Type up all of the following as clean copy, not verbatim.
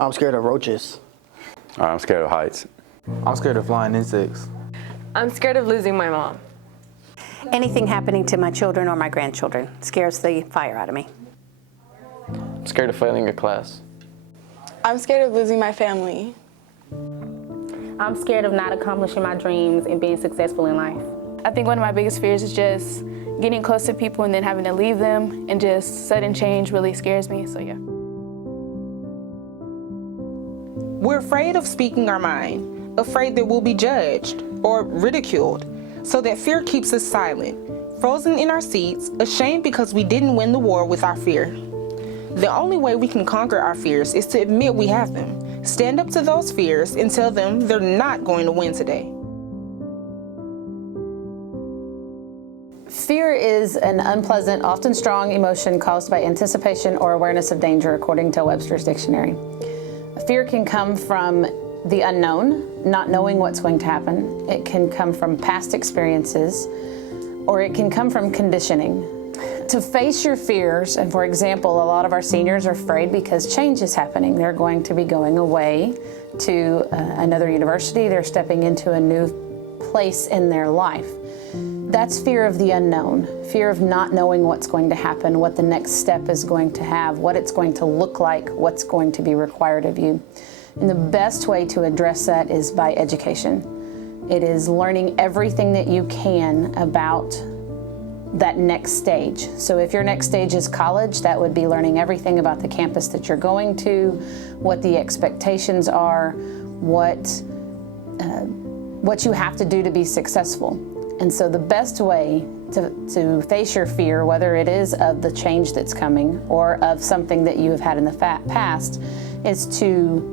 I'm scared of roaches. I'm scared of heights. I'm scared of flying insects. I'm scared of losing my mom. Anything happening to my children or my grandchildren scares the fire out of me. I'm scared of failing a class. I'm scared of losing my family. I'm scared of not accomplishing my dreams and being successful in life. I think one of my biggest fears is just getting close to people and then having to leave them, and just sudden change really scares me, so yeah. We're afraid of speaking our mind, afraid that we'll be judged or ridiculed, so that fear keeps us silent, frozen in our seats, ashamed because we didn't win the war with our fear. The only way we can conquer our fears is to admit we have them, stand up to those fears, and tell them they're not going to win today. Fear is an unpleasant, often strong emotion caused by anticipation or awareness of danger, according to Webster's dictionary. Fear can come from the unknown, not knowing what's going to happen. It can come from past experiences, or it can come from conditioning. To face your fears, and for example, a lot of our seniors are afraid because change is happening. They're going to be going away to another university. They're stepping into a new place in their life. That's fear of the unknown, fear of not knowing what's going to happen, what the next step is going to have, what it's going to look like, what's going to be required of you. And the best way to address that is by education. It is learning everything that you can about that next stage. So if your next stage is college, that would be learning everything about the campus that you're going to, what the expectations are, what you have to do to be successful. And so the best way to face your fear, whether it is of the change that's coming or of something that you have had in the past, is to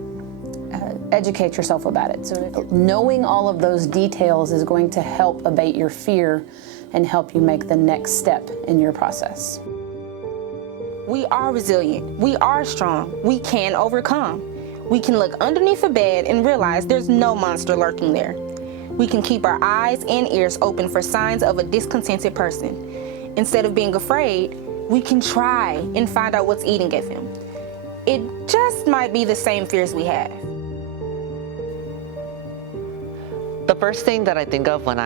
educate yourself about it. So knowing all of those details is going to help abate your fear and help you make the next step in your process. We are resilient. We are strong. We can overcome. We can look underneath a bed and realize there's no monster lurking there. We can keep our eyes and ears open for signs of a discontented person. Instead of being afraid, we can try and find out what's eating at them. It just might be the same fears we have. The first thing that I think of when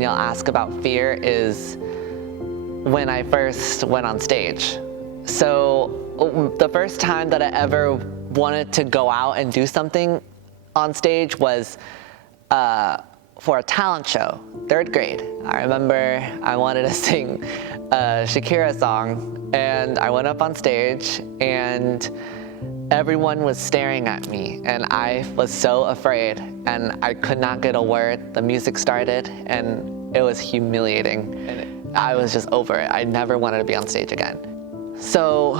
y'all ask about fear is when I first went on stage. So the first time that I ever wanted to go out and do something on stage was for a talent show, 3rd grade. I remember I wanted to sing a Shakira song, and I went up on stage and everyone was staring at me, and I was so afraid, and I could not get a word. The music started, and it was humiliating. And I was just over it. I never wanted to be on stage again. So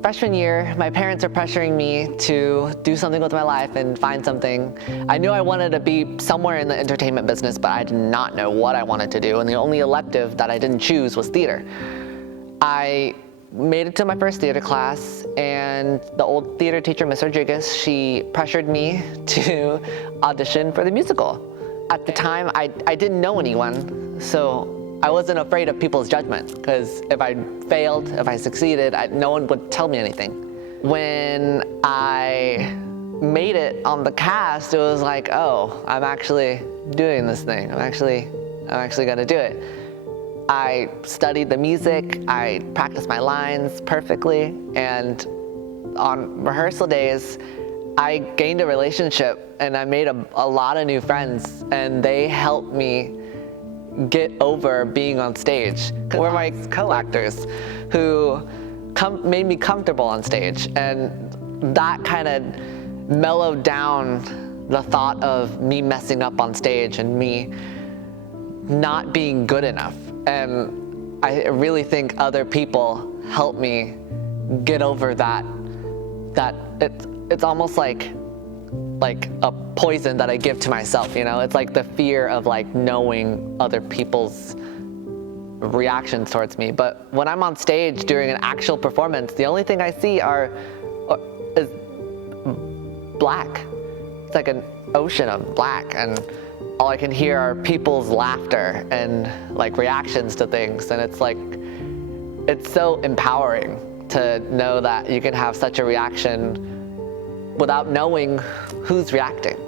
freshman year, my parents are pressuring me to do something with my life and find something. I knew I wanted to be somewhere in the entertainment business, but I did not know what I wanted to do, and the only elective that I didn't choose was theater. I made it to my first theater class, and the old theater teacher, Miss Rodriguez, she pressured me to audition for the musical. At the time, I didn't know anyone, so I wasn't afraid of people's judgment, because if I failed, if I succeeded, no one would tell me anything. When I made it on the cast, it was like, oh, I'm actually doing this thing. I'm actually gonna do it. I studied the music, I practiced my lines perfectly, and on rehearsal days, I gained a relationship and I made a lot of new friends, and they helped me get over being on stage. Were my co-actors who made me comfortable on stage, and that kind of mellowed down the thought of me messing up on stage and me not being good enough. And I really think other people helped me get over that it's almost like a poison that I give to myself, you know? It's like the fear of knowing other people's reactions towards me. But when I'm on stage during an actual performance, the only thing I see is black. It's like an ocean of black, and all I can hear are people's laughter and reactions to things, and it's so empowering to know that you can have such a reaction without knowing who's reacting.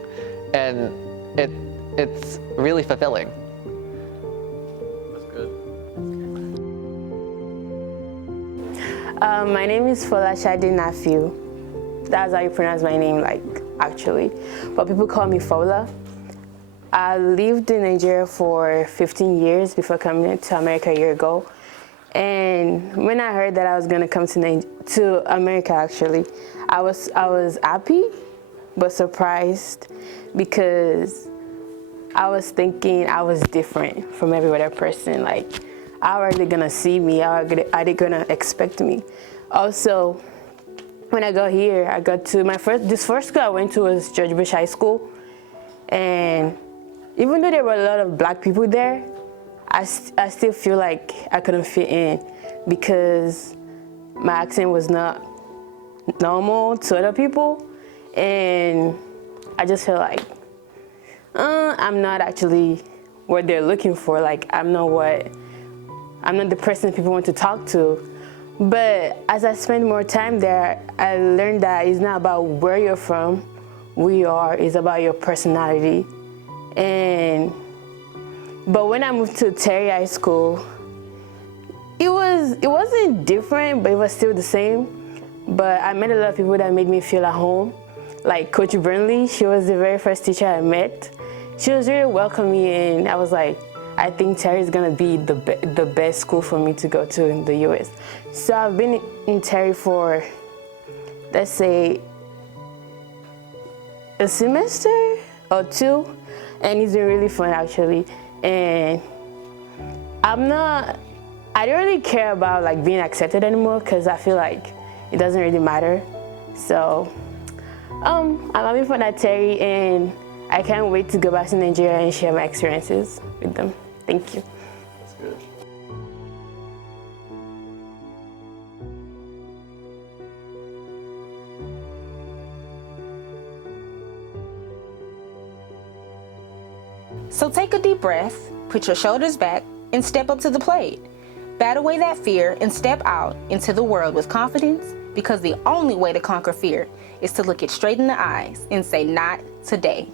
And it's really fulfilling. That's good. My name is Folashade Nafiu. That's how you pronounce my name, like, actually. But people call me Fola. I lived in Nigeria for 15 years before coming to America a year ago. And when I heard that I was gonna come to America, actually, I was happy, but surprised, because I was thinking I was different from every other person. Like, how are they gonna see me? How are they gonna expect me? Also, when I got here, I got to this first school I went to was George Bush High School. And even though there were a lot of black people there, I still feel like I couldn't fit in, because my accent was not normal to other people. And I just feel like, I'm not actually what they're looking for. Like, I'm not the person people want to talk to. But as I spend more time there, I learned that it's not about where you're from, who you are, it's about your personality. But when I moved to Terry High School, it wasn't different, but it was still the same. But I met a lot of people that made me feel at home. Like Coach Burnley, she was the very first teacher I met. She was really welcoming, and I was like, I think Terry is gonna be the best school for me to go to in the US. So I've been in Terry for, let's say, a semester or two, and it's been really fun, actually. And I don't really care about like being accepted anymore, because I feel like it doesn't really matter. So I'm having fun at Terry, and I can't wait to go back to Nigeria and share my experiences with them. Thank you. That's good. So take a deep breath, put your shoulders back, and step up to the plate. Bat away that fear and step out into the world with confidence, because the only way to conquer fear is to look it straight in the eyes and say, not today.